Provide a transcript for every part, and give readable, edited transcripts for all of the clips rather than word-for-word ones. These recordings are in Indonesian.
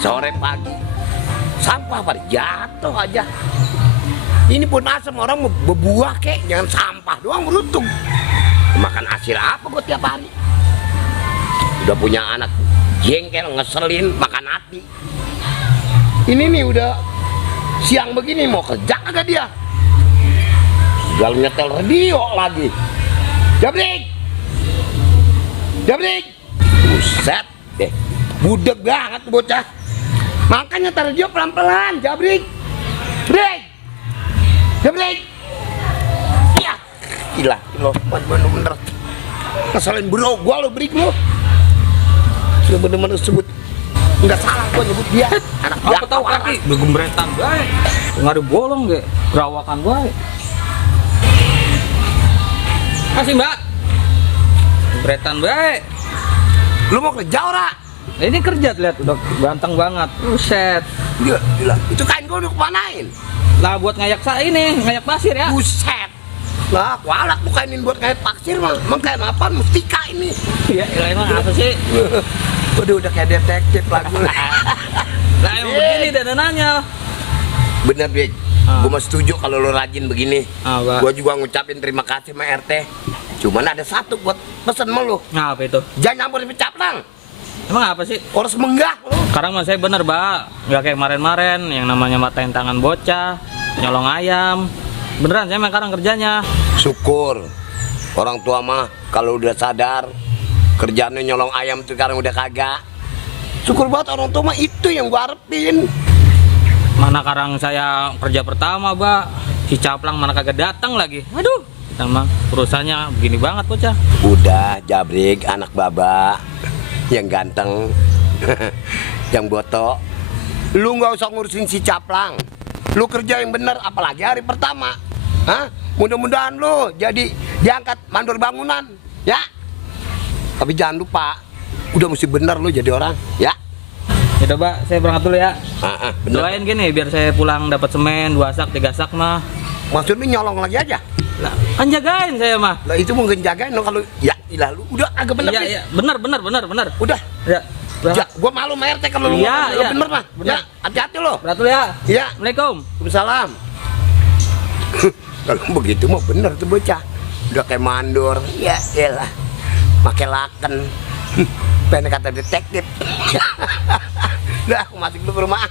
sore pagi sampah pada jatuh aja. Ini pun asem orang mau berbuah kek, jangan sampah doang beruntung. Makan hasil apa gue tiap hari? Udah punya anak jengkel, ngeselin, makan hati. Ini nih udah siang begini mau kerja kagak dia? Segala nyetel radio lagi. Jabrik! Jabrik! Buset deh, budek banget bocah. Makanya taruh dia pelan-pelan, Jabrik. Break! Jabrik! Iya, gila, lo bener-bener ngeselin bro, gua lo break lo. Sudah bener-bener sebut nggak salah gua nyebut dia. Anak Apa tahu kaki begembretan bae. Enggak ada bolong ge, gerawakan bae. Kasih Mbak. Gembretan bae. Lu mau kerja ora? Nah, ini kerja lihat udah ganteng banget. Buset. Gila, itu kain gua udah kemanain? Lah buat ngayak ini, ngayak pasir ya. Buset. Lah, kualat tuh kainin buat kain pasir mah. Emang kain apaan? Mustika ini. Iya, emang apa sih? Udah kayak detektif lagu. Lah emang begini dandanannya. Bener, Bik. Gua mah setuju kalau lo rajin begini. Gua juga ngucapin terima kasih sama RT. Cuman ada satu buat pesen sama lo. Nah, apa itu? Jangan nyampur pecaplang. Emang apa sih? Harus menggah lo. Sekarang mah saya bener, Mbak. Nggak kayak kemarin-kemarin yang namanya matain tangan bocah, nyolong ayam. Beneran saya sekarang kerjanya. Syukur. Orang tua mah kalau udah sadar kerjaannya nyolong ayam tuh sekarang udah kagak. Syukur banget orang tua mah itu yang gua harapin. Mana sekarang saya kerja pertama, Mbak. Si Caplang mana kagak datang lagi. Aduh, kita mah perusahaannya begini banget, bocah. Udah, Jabrik, anak baba yang ganteng, yang botok. Lu nggak usah ngurusin si Caplang. Lu kerja yang bener, apalagi hari pertama. Hah? Mudah-mudahan lu jadi diangkat mandor bangunan, ya. Tapi jangan lupa, udah mesti bener lu jadi orang, ya. Ya Mbak, saya berangkat dulu ya. Bener. Doain gini biar saya pulang dapat semen 2 sak 3 sak mah. Maksud lu nyolong lagi aja? Lah, kan jagain saya mah. Lah itu mungkin jagain lo kalau ya ilah lu udah agak bener. Iya, nih. iya, bener. Udah. Ya. Ya, gua malu sama RT kalau lu Iya, ngomong iya. bener mah. Bener. Ya, hati-hati lo. Berangkat dulu ya. Iya. Assalamualaikum. Waalaikumsalam. Kalau begitu mah bener tuh bocah. Udah kayak mandor. Ya elah. Pakai laken. Pengen kata detektif. Udah aku masuk dulu ke rumah.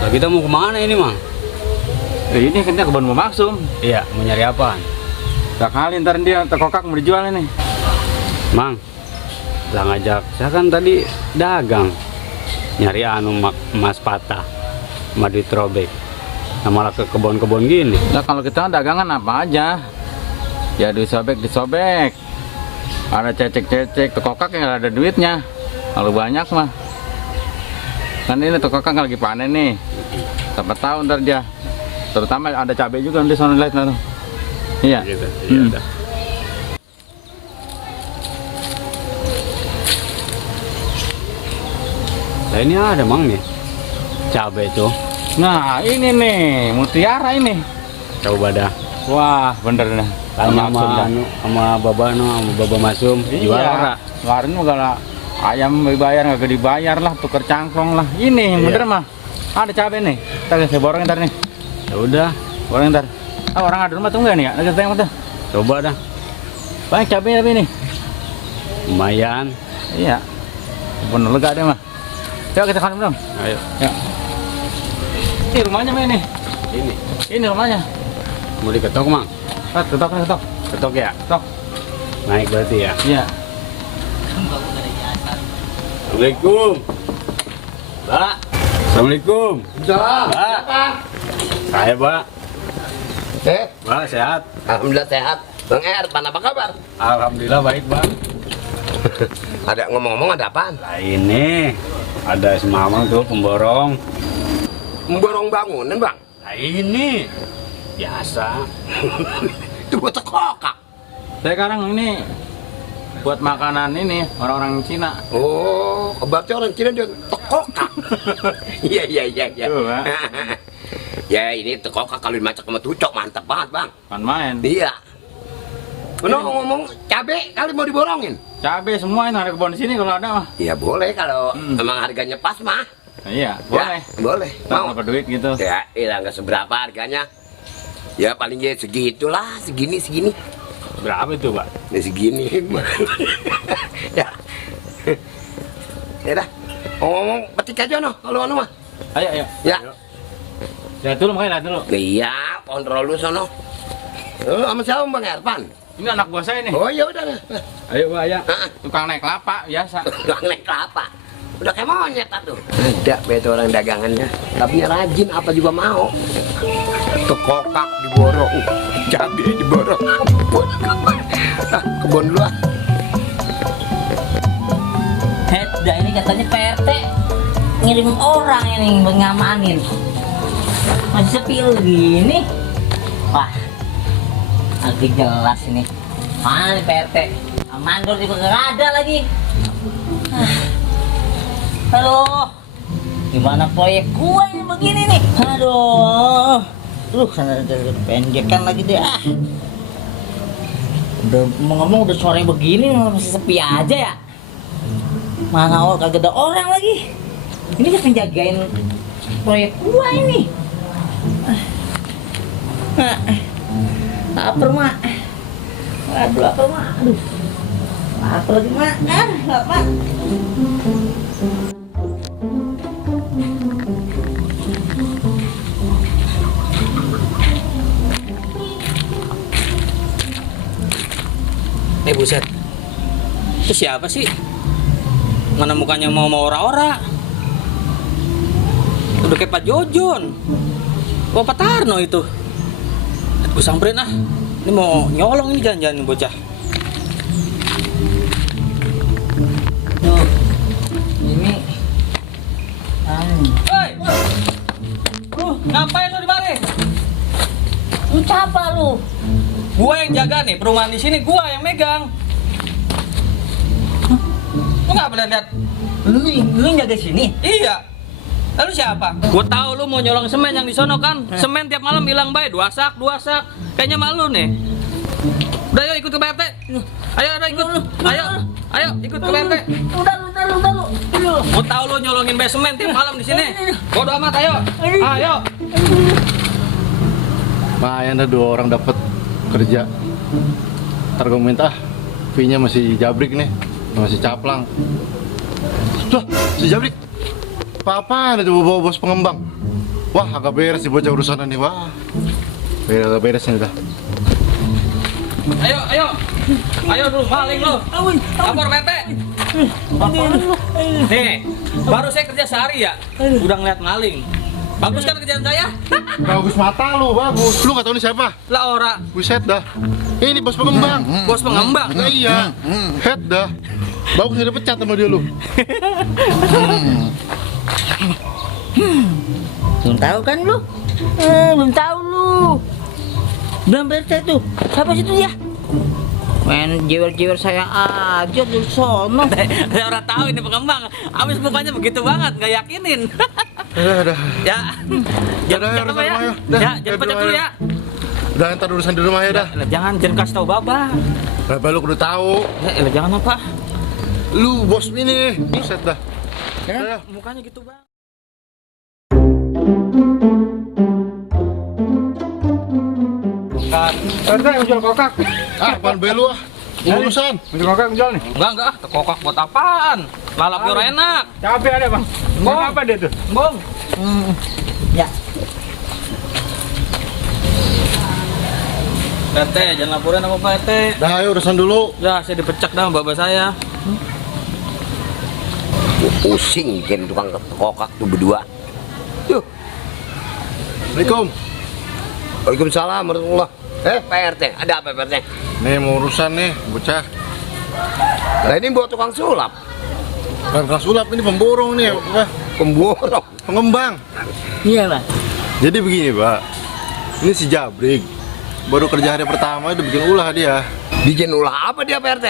Nah, kita mau kemana ini, Mang? Ini kita ke Bandung Maksum. Iya, mau nyari apaan? Tak kali ntar dia terkokak mau dijual ini. Mang, lah ngajak saya kan tadi dagang. Nyari emas patah, sama duit robek. Nah, malah ke kebun-kebun gini. Nah kalau kita dagangan apa aja? Ya disobek. Ada cecek-cecek, terkokak yang ada duitnya. Kalau banyak mah. Kan ini terkokak lagi panen nih. Siapa tahu ntar dia. Terutama ada cabai juga nanti sono lihat nanti. Iya. Gitu, iya udah. Nah ini ada Mang nih, cabai tuh. Nah ini nih, mutiara ini. Coba dah. Wah bener nih. Tanya Maksum dah. sama Baba Masum, jual ora? Kemarin mah kalau ayam dibayar nggak dibayar lah, tuker cangklong lah. Ini yang Iya. bener mah. Ada cabai nih. Ntar saya borong ntar nih. Ya udah, Borong ntar. Ah orang ada rumah tuh enggak nih ya? Lagi tengok tuh. coba dah. Banyak cabai tapi nih. Lumayan. Iya. Bener lega deh mah. Yuk kita kan dong. Ayo. Ya. Ini rumahnya mah ini. Ini Ini rumahnya. mau diketok Mang? Ketok. Ketok ya? Ketok. Naik berarti ya? Iya. Assalamualaikum. Mbak. Assalamualaikum. Salam. Mbak. Saya Mbak. Mbak sehat? Alhamdulillah sehat. Bang Erpan apa kabar? Alhamdulillah baik Mbak. Ada ngomong-ngomong ada apaan? Nah ini ada si Mamang tuh pemborong. Memborong bangunan bang? Nah ini biasa. Itu buat tekokak. Saya sekarang ini buat makanan ini orang-orang Cina. Oh, berarti orang Cina dia tekokak. Iya. Tuh, Pak. Ya ini tekokak kalau dimasak sama tucok mantap banget bang. Pan main. Iya. Ngomong cabe kali mau diborongin. Cabe semua ini ada kebun di sini kalau ada mah. Ya boleh kalau emang harganya pas mah. Iya, boleh. Ya, boleh. Mau? Mau duit gitu. Ya, nggak seberapa harganya. Ya paling ya segitulah, segini. Berapa itu, Pak? Ya segini. Ya. Ya dah. Ngomong petik aja noh, kalau anu mah. Ayo. Ya. Lihat dulu, makanya lihat dulu. Iya, kontrol lu sono. Sama siapa Bang Erpan? Ini anak buah saya nih. Oh ya udah. Ayo, Pak, ya. Heeh. Tukang naik kelapa biasa. Tukang naik kelapa. Udah kayak monyet tuh. Ada betul orang dagangannya. Tapi rajin apa juga mau. Tekokak diborong, cabai diborong. Kebun dulu ah. Dah ini katanya PRT ngirim orang ini buat ngamanin. Masih sepi gini. Wah, lagi jelas ini. Mana nih PRT? Mandor juga nggak ada lagi. Halo, gimana proyek gua ini begini nih? Aduh, sana penjekan lagi deh. Udah ngomong udah sore begini masih sepi aja ya. Mana kagak ada orang lagi. Ini kan penjagain proyek gua ini. Lapar mak. Aduh lapar mak. Aduh. Lapar lagi mak. Lapar. Buset. Itu siapa sih? Mana mukanya mau ora-ora? Udah kayak Pak Jojon. Oh, Pak Tarno itu. Gue samperin ah. Ini mau nyolong ini jangan-jangan nih bocah. Tuh. Ini. Hei! Ngapain lu di mari? Lu siapa lu? Gua yang jaga nih perumahan di sini, gua yang megang. Lu nggak boleh lihat. Lu yang jaga sini? Iya. Lalu siapa? Gua tahu lu mau nyolong semen yang di sono kan. Semen tiap malam hilang bae, 2 sak. Kayaknya malu nih. Udah yuk ikut ke PRT. Ayo udah ikut. Ayo ikut ke PRT. Udah lu. Gua tahu lu nyolongin bae semen tiap malam di sini. Bodoh amat, ayo. Ayo. Lumayan dah 2 orang dapat kerja. Ntar gue minta fee-nya masih jabrik nih, masih caplang. Tuh, si jabrik. Apa-apaan itu bawa bos pengembang? Wah, agak beres sih bocah urusan ini. Wah, beres nih dah. Ayo dulu, maling lu. Lapor PT. Nih, baru saya kerja sehari ya, udah ngeliat maling. Bagus kan kerjaan saya? Bagus mata lu, bagus. Lu nggak tahu ini siapa? Lah ora. Buset dah. Ini bos pengembang. Bos pengembang? Nah, iya. Head dah. Bagus udah pecat sama dia lu. Belum tahu kan lu? Belum tahu lu. Belum berita tuh. Siapa sih itu ya? Main jewer-jewer saya aja dulu sono. Saya orang tahu ini pengembang. Abis mukanya begitu banget, nggak yakinin. Udah. Ya. Jangan pecat apa ya? Ya, jangan pecat dulu ya. Udah ntar urusan di rumah ya dah. Jangan kasih tahu Baba. Baba lu kudu tahu. Ya, jangan apa? Lu bos ini. Buset dah. Ya, mukanya gitu bang. RT yang jual kokak. Apaan belu ah? Urusan. Jual kokak jual nih. Enggak, tekokak buat apaan? Lalapnya orang enak. Cabe ada, Bang. Mau apa dia tuh? Bong. Ya. PT, jangan laporin sama Pak RT. Dah ayo urusan dulu. Ya, saya dipecat dah sama bapak saya. Pusing bikin tukang kokak tuh berdua. Yuk. Assalamualaikum. Waalaikumsalam warahmatullah. Pak RT, ada apa Pak RT? Nih mau urusan nih, bocah. Nah ini buat tukang sulap. Bukan sulap ini pemborong nih, apa? Pemborong. Pengembang. Iya, Bang. Jadi begini, Pak. Ini si Jabrik. Baru kerja hari pertama udah bikin ulah dia. Bikin ulah apa dia Pak RT?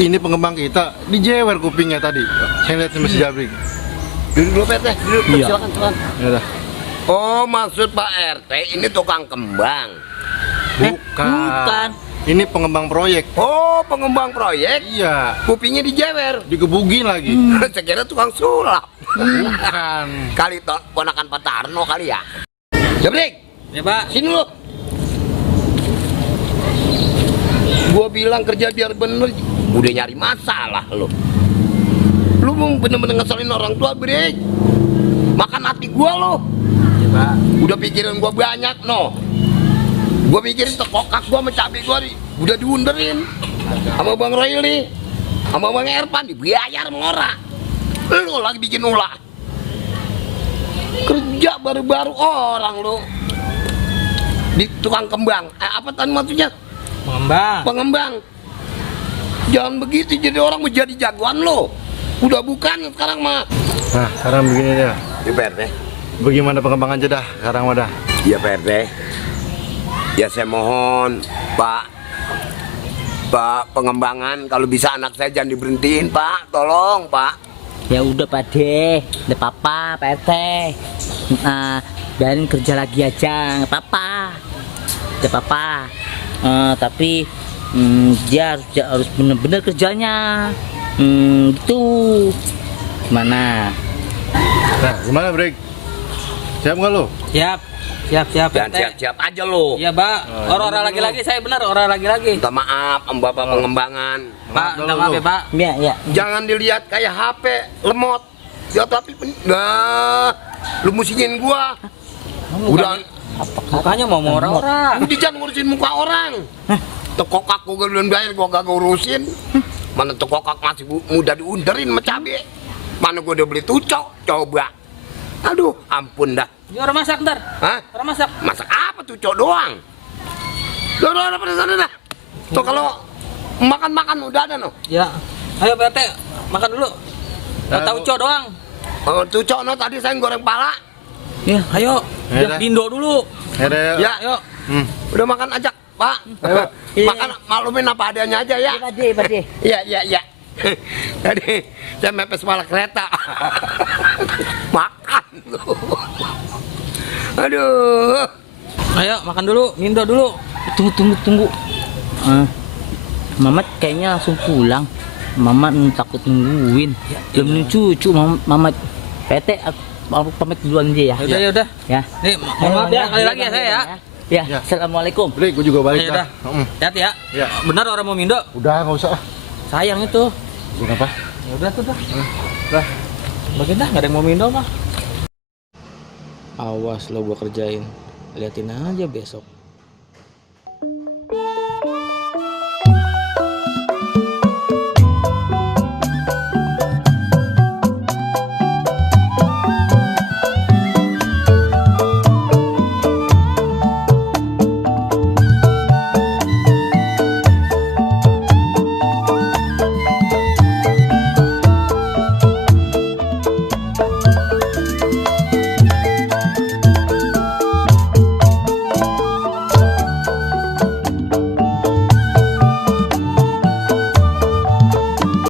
Ini pengembang kita dijewer kupingnya tadi. Saya lihat sama si Jabrik. Duduk dulu Pak RT, duduk. Iya. Silakan. Ya udah. Oh maksud Pak RT ini tukang kembang. Bukan. Ini pengembang proyek. Oh, pengembang proyek. Iya, Kupingnya dijewer. digebugin lagi. Saya kira tukang sulap. Bukan. Kali ponakan Pak Tarno kali ya. Jabrik, Ya, Pak. sini lu. Gua bilang kerja biar bener, udah nyari masalah lu. Lu mau bener-bener ngeselin orang tua, Brik. Makan hati gua lu. Ya, Pak. Udah pikirin gua banyak, no. Gua mikirin tekokak gua sama cabai gua udah diunderin sama Bang Royli, sama Bang Erpan dibayar sama orang. Lu lagi bikin ulah. Kerja baru-baru orang lu di tukang kembang. Apa tadi maksudnya? Pengembang. Pengembang. Jangan begitu jadi orang menjadi jagoan lo. Udah bukan sekarang mah. Nah, sekarang begini ya. Di PRT. Bagaimana pengembangan Jeddah sekarang wadah? Iya PRT. Ya saya mohon Pak pengembangan kalau bisa anak saya jangan diberhentiin Pak. Tolong Pak. Ya udah Pak De, nggak apa-apa Pak RT. Dan kerja lagi aja, nggak apa-apa. Nggak apa-apa. Tapi dia harus bener-bener kerjanya. Gitu. Mana? Nah, gimana Brik? Siap nggak lo? Siap. Siap, Jangan PRT. siap-siap aja lo. Iya, Pak. Orang-orang lagi-lagi saya benar, orang lagi-lagi. Minta maaf sama Bapak pengembangan. Pak, minta maaf ya, Pak. Ya, ya. Jangan dilihat kayak HP lemot. Ya tapi nah, lu musingin gua. Udah Mukanya mau orang-orang. udah jangan ngurusin muka orang. Tekokak gua belum bayar gua gak urusin. Mana tekokak masih muda diunderin sama cabe. Mana gua udah beli tucok, coba. Aduh, ampun dah. Ini orang masak ntar. Hah? Orang masak. Masak apa tucok doang? Udah pada sana dah. Tuh kalau makan-makan udah ada no. Ya. Ayo PRT, makan dulu. Tahu cok doang. Oh, tucok no tadi saya goreng pala. Ya, ayo. Ya, dah. Dindo dulu. Ada. Ya, Ayo. udah makan ajak, Pak. Makan maklumin apa adanya aja ya. Pak De, Pak De. Iya. Tadi saya mepes kepala kereta. Makan. Aduh. Ayo, makan dulu. Dindo dulu. Tunggu. Mamat kayaknya langsung pulang. Mamat takut nungguin. Belum cucu Mamat. PT aku pamit duluan aja ya. Ya udah. Ya. Nih, mohon maaf ya kali lagi ya saya ya. Ya, Ya. assalamualaikum. Brik, gue juga balik Ya udah. dah. Hati-hati ya. Ya. Benar orang mau mindo. Udah, nggak usah. Sayang itu. Kenapa? Ya udah tuh dah. Dah. Bagian dah, nggak ada yang mau mindo mah. Awas lo gua kerjain. Liatin aja besok.